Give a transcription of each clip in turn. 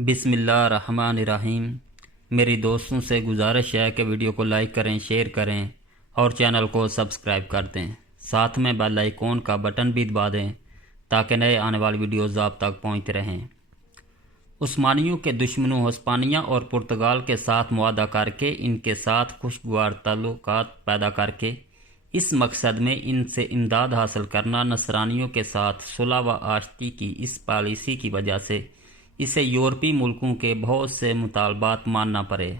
بسم اللہ الرحمن الرحیم۔ میری دوستوں سے گزارش ہے کہ ویڈیو کو لائک کریں، شیئر کریں اور چینل کو سبسکرائب کر دیں، ساتھ میں بیل آئیکن کا بٹن بھی دبا دیں تاکہ نئے آنے والی ویڈیوز آپ تک پہنچتے رہیں۔ عثمانیوں کے دشمنوں ہسپانیہ اور پرتگال کے ساتھ معاہدہ کر کے ان کے ساتھ خوشگوار تعلقات پیدا کر کے اس مقصد میں ان سے امداد حاصل کرنا، نصرانیوں کے ساتھ صلح و آشتی کی اس پالیسی کی وجہ سے اسے یورپی ملکوں کے بہت سے مطالبات ماننا پڑے۔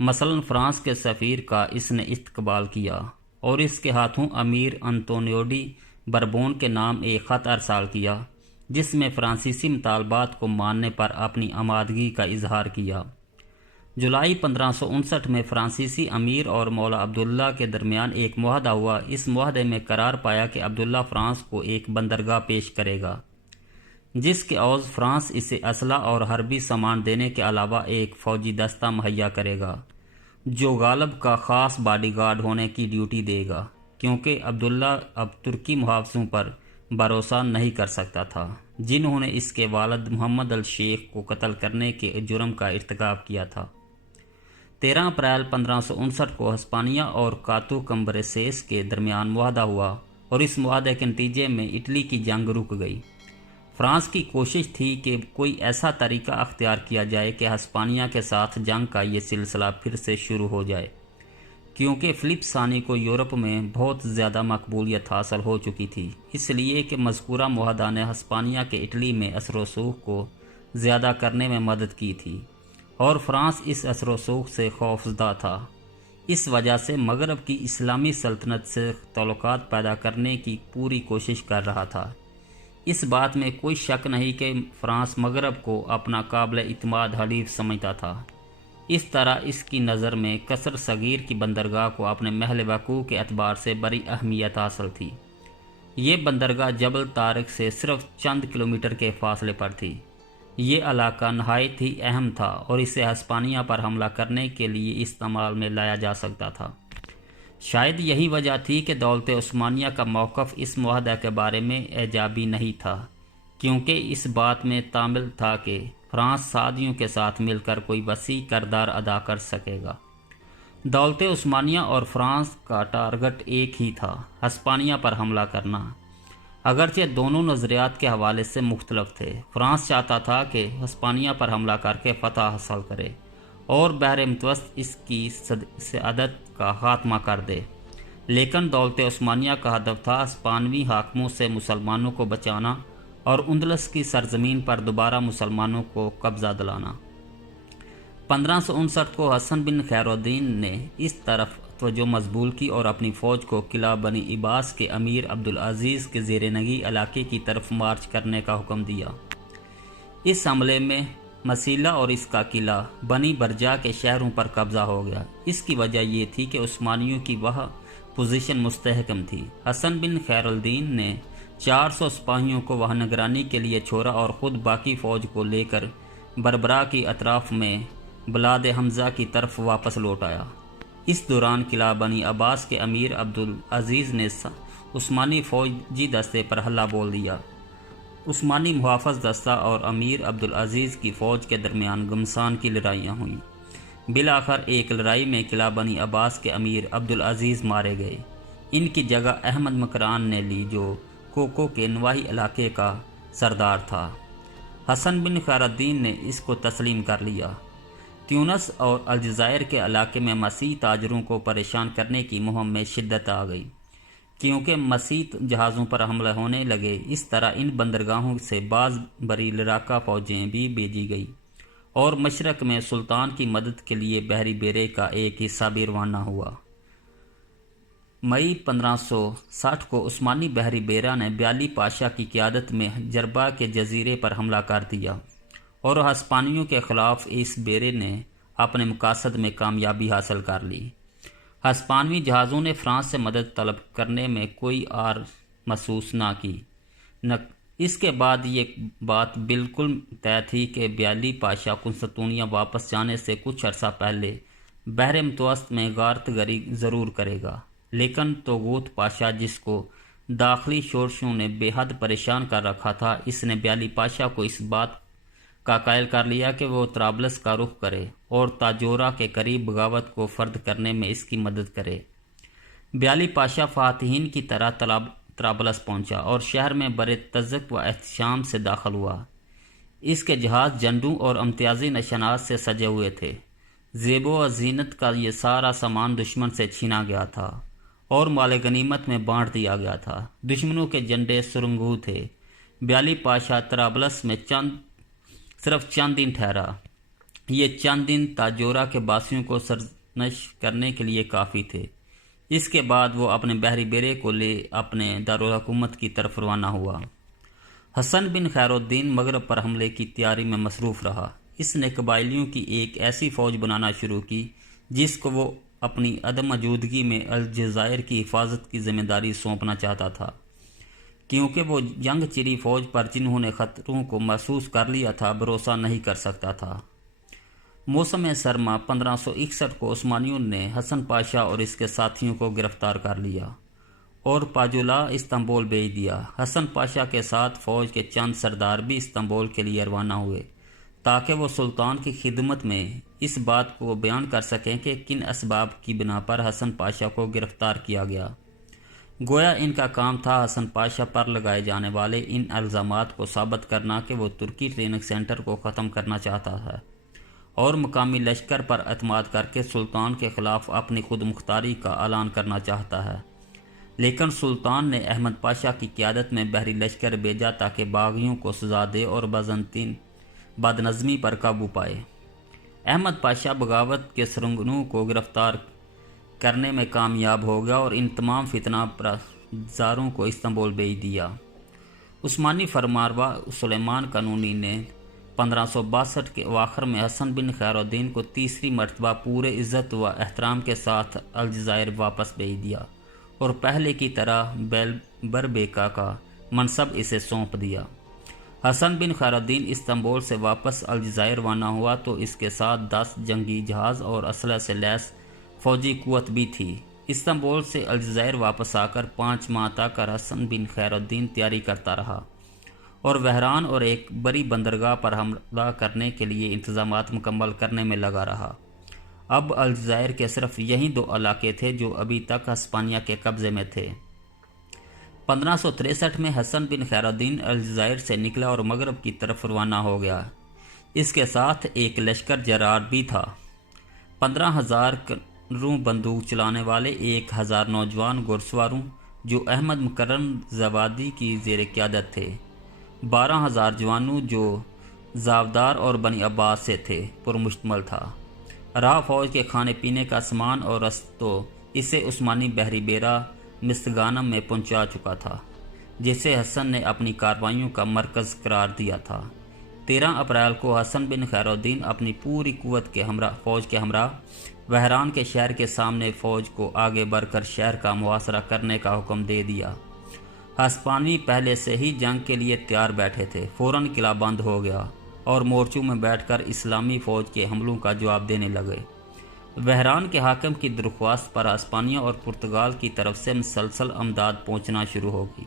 مثلا فرانس کے سفیر کا اس نے استقبال کیا اور اس کے ہاتھوں امیر انطونیو ڈی بربون کے نام ایک خط ارسال کیا، جس میں فرانسیسی مطالبات کو ماننے پر اپنی آمادگی کا اظہار کیا۔ جولائی 1559 میں فرانسیسی امیر اور مولا عبداللہ کے درمیان ایک معاہدہ ہوا۔ اس معاہدے میں قرار پایا کہ عبداللہ فرانس کو ایک بندرگاہ پیش کرے گا، جس کے عوض فرانس اسے اسلحہ اور حربی سامان دینے کے علاوہ ایک فوجی دستہ مہیا کرے گا جو غالب کا خاص باڈی گارڈ ہونے کی ڈیوٹی دے گا، کیونکہ عبداللہ اب ترکی محافظوں پر بھروسہ نہیں کر سکتا تھا جنہوں نے اس کے والد محمد الشیخ کو قتل کرنے کے جرم کا ارتکاب کیا تھا۔ 13 اپریل 1559 کو ہسپانیہ اور کاتو کمبریسیس کے درمیان معاہدہ ہوا اور اس معاہدے کے نتیجے میں اٹلی کی جنگ رک گئی۔ فرانس کی کوشش تھی کہ کوئی ایسا طریقہ اختیار کیا جائے کہ ہسپانیہ کے ساتھ جنگ کا یہ سلسلہ پھر سے شروع ہو جائے، کیونکہ فلپ ثانی کو یورپ میں بہت زیادہ مقبولیت حاصل ہو چکی تھی، اس لیے کہ مذکورہ معاہدہ نے ہسپانیہ کے اٹلی میں اثر و رسوخ کو زیادہ کرنے میں مدد کی تھی اور فرانس اس اثر و رسوخ سے خوفزدہ تھا۔ اس وجہ سے مغرب کی اسلامی سلطنت سے تعلقات پیدا کرنے کی پوری کوشش کر رہا تھا۔ اس بات میں کوئی شک نہیں کہ فرانس مغرب کو اپنا قابل اعتماد حلیف سمجھتا تھا۔ اس طرح اس کی نظر میں قصر صغیر کی بندرگاہ کو اپنے محل وقوع کے اعتبار سے بڑی اہمیت حاصل تھی۔ یہ بندرگاہ جبل طارق سے صرف چند کلومیٹر کے فاصلے پر تھی۔ یہ علاقہ نہایت ہی اہم تھا اور اسے ہسپانیہ پر حملہ کرنے کے لیے استعمال میں لایا جا سکتا تھا۔ شاید یہی وجہ تھی کہ دولت عثمانیہ کا موقف اس معاہدہ کے بارے میں ایجابی نہیں تھا، کیونکہ اس بات میں تامل تھا کہ فرانس سعودیوں کے ساتھ مل کر کوئی وسیع کردار ادا کر سکے گا۔ دولت عثمانیہ اور فرانس کا ٹارگٹ ایک ہی تھا، ہسپانیہ پر حملہ کرنا، اگرچہ دونوں نظریات کے حوالے سے مختلف تھے۔ فرانس چاہتا تھا کہ ہسپانیہ پر حملہ کر کے فتح حاصل کرے اور بحر متوسط اس کی سیادت کا خاتمہ کر دے، لیکن دولت عثمانیہ کا ہدف تھا ہسپانوی حاکموں سے مسلمانوں کو بچانا اور اندلس کی سرزمین پر دوبارہ مسلمانوں کو قبضہ دلانا۔ 1559 کو حسن بن خیر الدین نے اس طرف توجہ مبذول کی اور اپنی فوج کو قلعہ بنی عباس کے امیر عبدالعزیز کے زیر نگی علاقے کی طرف مارچ کرنے کا حکم دیا۔ اس حملے میں مسیلہ اور اس کا قلعہ بنی برجا کے شہروں پر قبضہ ہو گیا۔ اس کی وجہ یہ تھی کہ عثمانیوں کی وہ پوزیشن مستحکم تھی۔ حسن بن خیر الدین نے 400 سپاہیوں کو وہاں نگرانی کے لیے چھوڑا اور خود باقی فوج کو لے کر بربرا کی اطراف میں بلاد حمزہ کی طرف واپس لوٹ آیا۔ اس دوران قلعہ بنی عباس کے امیر عبدالعزیز نے عثمانی فوجی دستے پر حملہ بول دیا۔ عثمانی محافظ دستہ اور امیر عبدالعزیز کی فوج کے درمیان گھمسان کی لڑائیاں ہوئیں۔ بالآخر ایک لڑائی میں قلعہ بنی عباس کے امیر عبدالعزیز مارے گئے۔ ان کی جگہ احمد مکران نے لی، جو کوکو کے نواحی علاقے کا سردار تھا۔ حسن بن خیر الدین نے اس کو تسلیم کر لیا۔ تیونس اور الجزائر کے علاقے میں مسیح تاجروں کو پریشان کرنے کی مہم میں شدت آ گئی، کیونکہ مسیح جہازوں پر حملے ہونے لگے۔ اس طرح ان بندرگاہوں سے بعض بڑی لڑاکا فوجیں بھی بھیجی گئی اور مشرق میں سلطان کی مدد کے لیے بحری بیڑے کا ایک حصہ بھی روانہ ہوا۔ مئی 1560 کو عثمانی بحری بیڑا نے بیالی پاشا کی قیادت میں جربا کے جزیرے پر حملہ کر دیا اور ہسپانیوں کے خلاف اس بیڑے نے اپنے مقاصد میں کامیابی حاصل کر لی۔ ہسپانوی جہازوں نے فرانس سے مدد طلب کرنے میں کوئی آر محسوس نہ کی۔ اس کے بعد یہ بات بالکل طے تھی کہ بیالی پاشا قسطنطنیہ واپس جانے سے کچھ عرصہ پہلے بحر متوسط میں غارت گری ضرور کرے گا، لیکن توغوت پاشا، جس کو داخلی شورشوں نے بے حد پریشان کر رکھا تھا، اس نے بیالی پاشا کو اس بات کا قائل کر لیا کہ وہ طرابلس کا رخ کرے اور تاجورا کے قریب بغاوت کو فرد کرنے میں اس کی مدد کرے۔ بیالی پاشا فاتحین کی طرح طرابلس پہنچا اور شہر میں بڑے تزک و احتشام سے داخل ہوا۔ اس کے جہاز جھنڈوں اور امتیازی نشانات سے سجے ہوئے تھے۔ زیب و زینت کا یہ سارا سامان دشمن سے چھینا گیا تھا اور مال غنیمت میں بانٹ دیا گیا تھا۔ دشمنوں کے جھنڈے سرنگوں تھے۔ بیالی پاشا طرابلس میں صرف چند دن ٹھہرا۔ یہ چند دن تاجورا کے باسیوں کو سرنش کرنے کے لیے کافی تھے۔ اس کے بعد وہ اپنے بحری بیڑے کو لے اپنے دارالحکومت کی طرف روانہ ہوا۔ حسن بن خیر الدین مغرب پر حملے کی تیاری میں مصروف رہا۔ اس نے قبائلیوں کی ایک ایسی فوج بنانا شروع کی جس کو وہ اپنی عدم موجودگی میں الجزائر کی حفاظت کی ذمہ داری سونپنا چاہتا تھا، کیونکہ وہ جنگ چیری فوج پر جنہوں نے خطروں کو محسوس کر لیا تھا بھروسہ نہیں کر سکتا تھا۔ موسم سرما 1561 کو عثمانیوں نے حسن پاشا اور اس کے ساتھیوں کو گرفتار کر لیا اور پاجولا استنبول بھیج دیا۔ حسن پاشا کے ساتھ فوج کے چند سردار بھی استنبول کے لیے روانہ ہوئے تاکہ وہ سلطان کی خدمت میں اس بات کو بیان کر سکیں کہ کن اسباب کی بنا پر حسن پاشا کو گرفتار کیا گیا۔ گویا ان کا کام تھا حسن پاشا پر لگائے جانے والے ان الزامات کو ثابت کرنا کہ وہ ترکی ٹریننگ سینٹر کو ختم کرنا چاہتا ہے اور مقامی لشکر پر اعتماد کر کے سلطان کے خلاف اپنی خود مختاری کا اعلان کرنا چاہتا ہے۔ لیکن سلطان نے احمد پاشا کی قیادت میں بحری لشکر بھیجا تاکہ باغیوں کو سزا دے اور بازنطین بدنظمی پر قابو پائے۔ احمد پاشا بغاوت کے سرنگنوں کو گرفتار کرنے میں کامیاب ہو گیا اور ان تمام فتنہ پرزاروں کو استنبول بھیج دیا۔ عثمانی فرمانروا سلیمان قانونی نے 1562 کے اواخر میں حسن بن خیر الدین کو تیسری مرتبہ پورے عزت و احترام کے ساتھ الجزائر واپس بھیج دیا اور پہلے کی طرح بربیکا کا منصب اسے سونپ دیا۔ حسن بن خیر الدین استنبول سے واپس الجزائر روانہ ہوا تو اس کے ساتھ 10 جنگی جہاز اور اسلحے سے لیس فوجی قوت بھی تھی۔ استنبول سے الجزائر واپس آ کر 5 ماہ تک حسن بن خیر الدین تیاری کرتا رہا اور وہران اور ایک بڑی بندرگاہ پر حملہ کرنے کے لیے انتظامات مکمل کرنے میں لگا رہا۔ اب الجزائر کے صرف یہی 2 علاقے تھے جو ابھی تک ہسپانیہ کے قبضے میں تھے۔ 1563 میں حسن بن خیر الدین الجزائر سے نکلا اور مغرب کی طرف روانہ ہو گیا۔ اس کے ساتھ ایک لشکر جرار بھی تھا، 15,000 کروں بندوق چلانے والے 1,000 نوجوان گھڑسواروں جو احمد مکرم زوادی کی زیر قیادت تھے، 12,000 جوانوں جو زاودار اور بنی عباس سے تھے پر مشتمل تھا۔ راہ فوج کے کھانے پینے کا سامان اور رستوں اسے عثمانی بحری بیڑا مستگانم میں پہنچا چکا تھا، جسے حسن نے اپنی کارروائیوں کا مرکز قرار دیا تھا۔ 13 اپریل کو حسن بن خیر الدین اپنی پوری قوت کے فوج کے ہمراہ وہران کے شہر کے سامنے فوج کو آگے بڑھ کر شہر کا محاصرہ کرنے کا حکم دے دیا۔ ہسپانوی پہلے سے ہی جنگ کے لیے تیار بیٹھے تھے۔ فوراً قلعہ بند ہو گیا اور مورچوں میں بیٹھ کر اسلامی فوج کے حملوں کا جواب دینے لگے۔ وہران کے حاکم کی درخواست پر ہسپانیہ اور پرتگال کی طرف سے مسلسل امداد پہنچنا شروع ہوگی،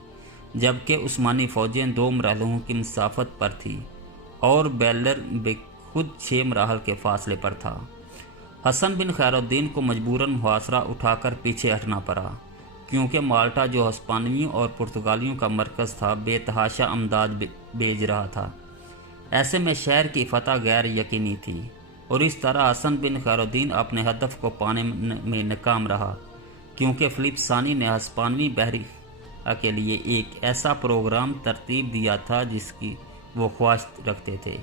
جبکہ عثمانی فوجیں 2 مرحلوں کی مسافت پر تھیں اور بیلر خود 6 مراحل کے فاصلے پر تھا۔ حسن بن خیر الدین کو مجبوراً محاصرہ اٹھا کر پیچھے ہٹنا پڑا، کیونکہ مالٹا جو ہسپانویوں اور پرتگالیوں کا مرکز تھا بے تحاشا امداد بھیج رہا تھا۔ ایسے میں شہر کی فتح غیر یقینی تھی اور اس طرح حسن بن خیر الدین اپنے ہدف کو پانے میں ناکام رہا، کیونکہ فلپ ثانی نے ہسپانوی بحریہ کے لیے ایک ایسا پروگرام ترتیب دیا تھا جس کی وہ خواہش رکھتے تھے۔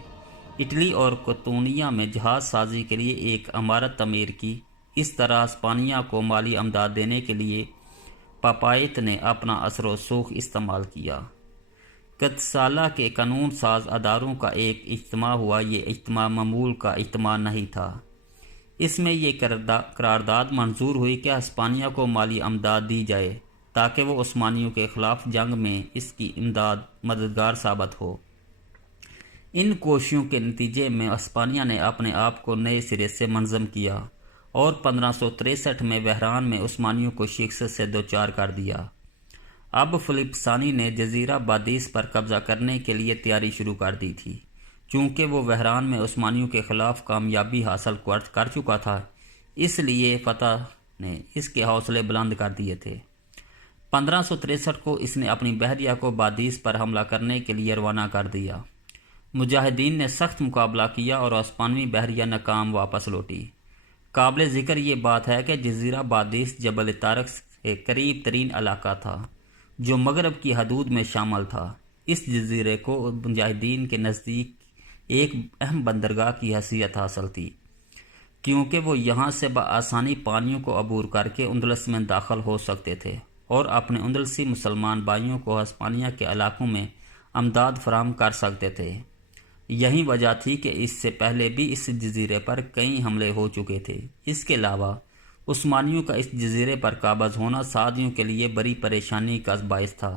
اٹلی اور قطونیہ میں جہاز سازی کے لیے ایک عمارت تعمیر کی۔ اس طرح ہسپانیہ کو مالی امداد دینے کے لیے پاپایت نے اپنا اثر و رسوخ استعمال کیا۔ قدسالہ کے قانون ساز اداروں کا ایک اجتماع ہوا۔ یہ اجتماع معمول کا اجتماع نہیں تھا۔ اس میں یہ قرارداد منظور ہوئی کہ ہسپانیہ کو مالی امداد دی جائے تاکہ وہ عثمانیوں کے خلاف جنگ میں اس کی مددگار ثابت ہو۔ ان کوششوں کے نتیجے میں ہسپانیہ نے اپنے آپ کو نئے سرے سے منظم کیا اور 1563 میں وہران میں عثمانیوں کو شکست سے دوچار کر دیا۔ اب فلپ ثانی نے جزیرہ بادیس پر قبضہ کرنے کے لیے تیاری شروع کر دی تھی، چونکہ وہ بحران میں عثمانیوں کے خلاف کامیابی حاصل کر چکا تھا، اس لیے فتح نے اس کے حوصلے بلند کر دیے تھے۔ 1563 کو اس نے اپنی بحریہ کو بادیس پر حملہ کرنے کے لیے روانہ کر دیا۔ مجاہدین نے سخت مقابلہ کیا اور عثمانوی بحریہ ناکام واپس لوٹی۔ قابل ذکر یہ بات ہے کہ جزیرہ بادیس جبل طارق سے قریب ترین علاقہ تھا جو مغرب کی حدود میں شامل تھا۔ اس جزیرے کو مجاہدین کے نزدیک ایک اہم بندرگاہ کی حیثیت حاصل تھی، کیونکہ وہ یہاں سے بآسانی پانیوں کو عبور کر کے اندلس میں داخل ہو سکتے تھے اور اپنے اندلسی مسلمان بھائیوں کو ہسپانیہ کے علاقوں میں امداد فراہم کر سکتے تھے۔ یہی وجہ تھی کہ اس سے پہلے بھی اس جزیرے پر کئی حملے ہو چکے تھے۔ اس کے علاوہ عثمانیوں کا اس جزیرے پر قابض ہونا سعدیوں کے لیے بڑی پریشانی کا باعث تھا۔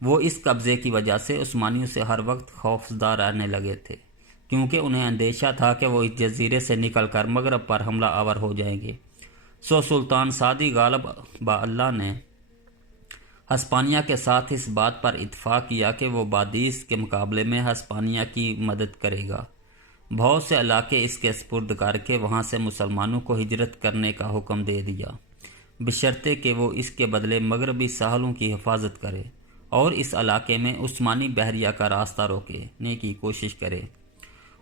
وہ اس قبضے کی وجہ سے عثمانیوں سے ہر وقت خوفزدہ رہنے لگے تھے، کیونکہ انہیں اندیشہ تھا کہ وہ اس جزیرے سے نکل کر مغرب پر حملہ آور ہو جائیں گے۔ سلطان سعدی غالب با اللہ نے ہسپانیہ کے ساتھ اس بات پر اتفاق کیا کہ وہ بادیس کے مقابلے میں ہسپانیہ کی مدد کرے گا۔ بہت سے علاقے اس کے سپرد کر کے وہاں سے مسلمانوں کو ہجرت کرنے کا حکم دے دیا، بشرطے کہ وہ اس کے بدلے مغربی ساحلوں کی حفاظت کرے اور اس علاقے میں عثمانی بحریہ کا راستہ روکنے کی کوشش کرے۔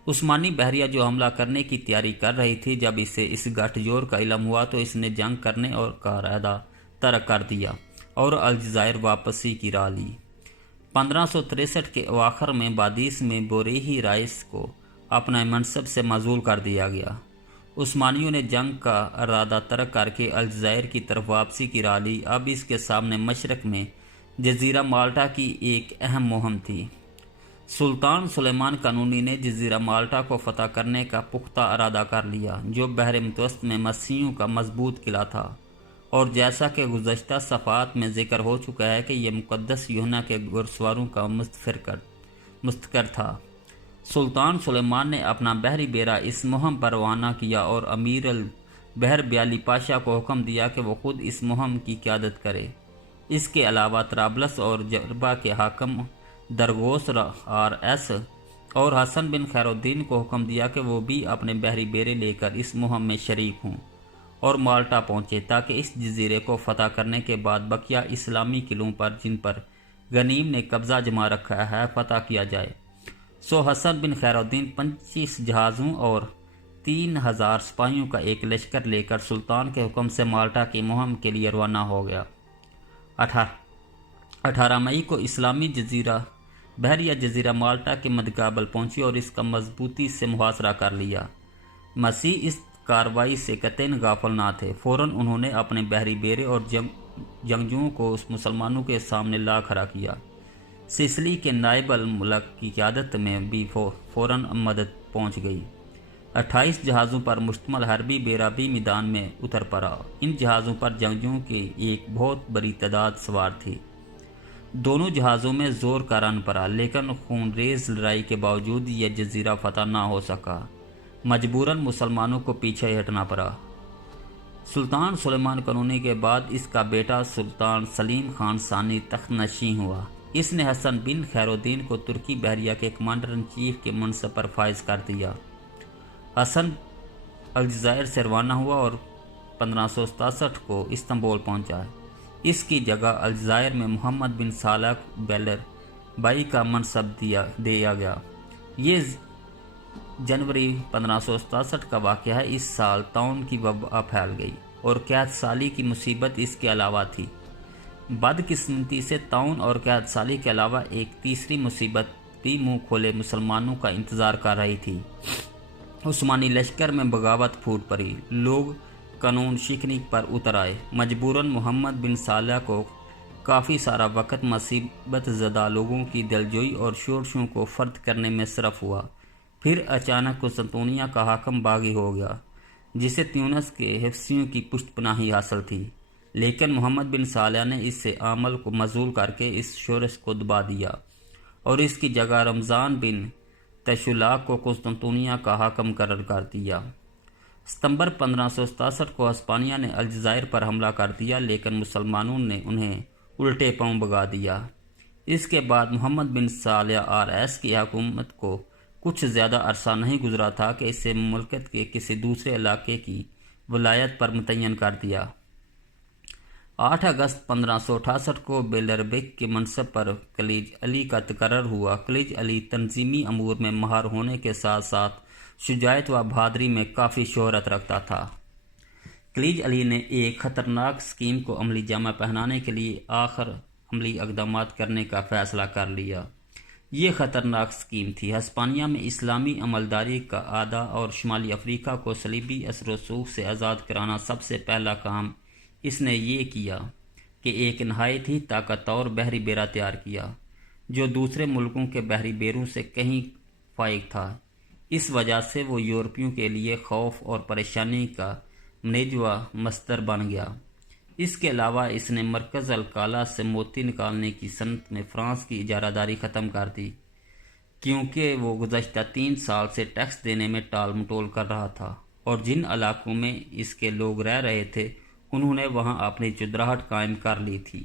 عثمانی بحریہ جو حملہ کرنے کی تیاری کر رہی تھی، جب اسے اس گٹھ جوڑ کا علم ہوا تو اس نے جنگ کرنے اور کا ارادہ ترک کر دیا اور الجزائر واپسی کی راہ لی۔ 1563 کے اواخر میں بادیس میں بوریہی رائس کو اپنا منصب سے معزول کر دیا گیا۔ عثمانیوں نے جنگ کا ارادہ ترک کر کے الجزائر کی طرف واپسی کی راہ لی۔ اب اس کے سامنے مشرق میں جزیرہ مالٹا کی ایک اہم مہم تھی۔ سلطان سلیمان قانونی نے جزیرہ مالٹا کو فتح کرنے کا پختہ ارادہ کر لیا، جو بحر متوسط میں مسیحیوں کا مضبوط قلعہ تھا، اور جیسا کہ گزشتہ صفحات میں ذکر ہو چکا ہے کہ یہ مقدس یوحنا کے گھڑسواروں کا مستقر تھا۔ سلطان سلیمان نے اپنا بحری بیڑا اس مہم پر روانہ کیا اور امیر البحر بیالی پاشا کو حکم دیا کہ وہ خود اس مہم کی قیادت کرے۔ اس کے علاوہ طرابلس اور جربہ کے حاکم درگوس RS اور حسن بن خیر الدین کو حکم دیا کہ وہ بھی اپنے بحری بیڑے لے کر اس مہم میں شریک ہوں اور مالٹا پہنچے، تاکہ اس جزیرے کو فتح کرنے کے بعد بقیہ اسلامی قلعوں پر جن پر غنیم نے قبضہ جما رکھا ہے فتح کیا جائے۔ حسن بن خیر الدین 25 جہازوں اور 3000 سپاہیوں کا ایک لشکر لے کر سلطان کے حکم سے مالٹا کی مہم کے لیے روانہ ہو گیا۔ 18 مئی کو اسلامی بحریہ جزیرہ مالٹا کے مدقابل پہنچی اور اس کا مضبوطی سے محاصرہ کر لیا۔ مسیح اس کارروائی سے قطعاً غافل نہ تھے۔ فوراً انہوں نے اپنے بحری بیڑے اور جنگجوؤں کو مسلمانوں کے سامنے لا کھڑا کیا۔ سسلی کے نائب الملک کی قیادت میں بھی فوراً مدد پہنچ گئی۔ 28 جہازوں پر مشتمل حربی بیڑا بھی میدان میں اتر پڑا۔ ان جہازوں پر جنگجوؤں کی ایک بہت بڑی تعداد سوار تھی۔ دونوں جہازوں میں زور کا رن پڑا، لیکن خونریز لڑائی کے باوجود یہ جزیرہ فتح نہ ہو سکا۔ مجبوراً مسلمانوں کو پیچھے ہٹنا پڑا۔ سلطان سلیمان قانونی کے بعد اس کا بیٹا سلطان سلیم خان ثانی تخت نشین ہوا۔ اس نے حسن بن خیر الدین کو ترکی بحریہ کے کمانڈر ان چیف کے منصب پر فائز کر دیا۔ حسن الجزائر سے روانہ ہوا اور 1567 کو استنبول پہنچا۔ اس کی جگہ الجزائر میں محمد بن صالح بیلر بائی کا منصب دیا گیا۔ یہ جنوری 1567 کا واقعہ ہے۔ اس سال طاعون کی وبا پھیل گئی اور قحط سالی کی مصیبت اس کے علاوہ تھی۔ بدقسمتی سے طاعون اور قحط سالی کے علاوہ ایک تیسری مصیبت بھی منہ کھولے مسلمانوں کا انتظار کر رہی تھی۔ عثمانی لشکر میں بغاوت پھوٹ پڑی، لوگ قانون شکنی پر اتر آئے۔ مجبوراً محمد بن صالح کو کافی سارا وقت مصیبت زدہ لوگوں کی دلجوئی اور شورشوں کو فرد کرنے میں صرف ہوا۔ پھر اچانک قسطنطنیہ کا حاکم باغی ہو گیا، جسے تیونس کے حفصیوں کی پشت پناہی حاصل تھی، لیکن محمد بن صالح نے اس سے عمل کو معزول کر کے اس شورش کو دبا دیا اور اس کی جگہ رمضان بن تشولاق کو قسطنطنیہ کا حاکم مقرر کر دیا۔ ستمبر 1567 کو ہسپانیہ نے الجزائر پر حملہ کر دیا، لیکن مسلمانوں نے انہیں الٹے پاؤں بھگا دیا۔ اس کے بعد محمد بن صالح RS کی حکومت کو کچھ زیادہ عرصہ نہیں گزرا تھا کہ اسے مملکت کے کسی دوسرے علاقے کی ولایت پر متعین کر دیا۔ 8 اگست 1568 کو بیلربیک کے منصب پر کلیج علی کا تقرر ہوا۔ کلیج علی تنظیمی امور میں ماہر ہونے کے ساتھ ساتھ شجاعت و بہادری میں کافی شہرت رکھتا تھا۔ کلیج علی نے ایک خطرناک اسکیم کو عملی جامہ پہنانے کے لیے آخر عملی اقدامات کرنے کا فیصلہ کر لیا۔ یہ خطرناک اسکیم تھی ہسپانیہ میں اسلامی عملداری کا اعادہ اور شمالی افریقہ کو صلیبی اثر و رسوخ سے آزاد کرانا۔ سب سے پہلا کام اس نے یہ کیا کہ ایک نہایت ہی طاقتور بحری بیڑا تیار کیا جو دوسرے ملکوں کے بحری بیڑوں سے کہیں فائق تھا۔ اس وجہ سے وہ یورپیوں کے لیے خوف اور پریشانی کا منیج و مصدر بن گیا۔ اس کے علاوہ اس نے مرکز الکالا سے موتی نکالنے کی صنعت میں فرانس کی اجارہ داری ختم کر دی، کیونکہ وہ گزشتہ 3 سال سے ٹیکس دینے میں ٹال مٹول کر رہا تھا، اور جن علاقوں میں اس کے لوگ رہ رہے تھے انہوں نے وہاں اپنی چودراہٹ قائم کر لی تھی۔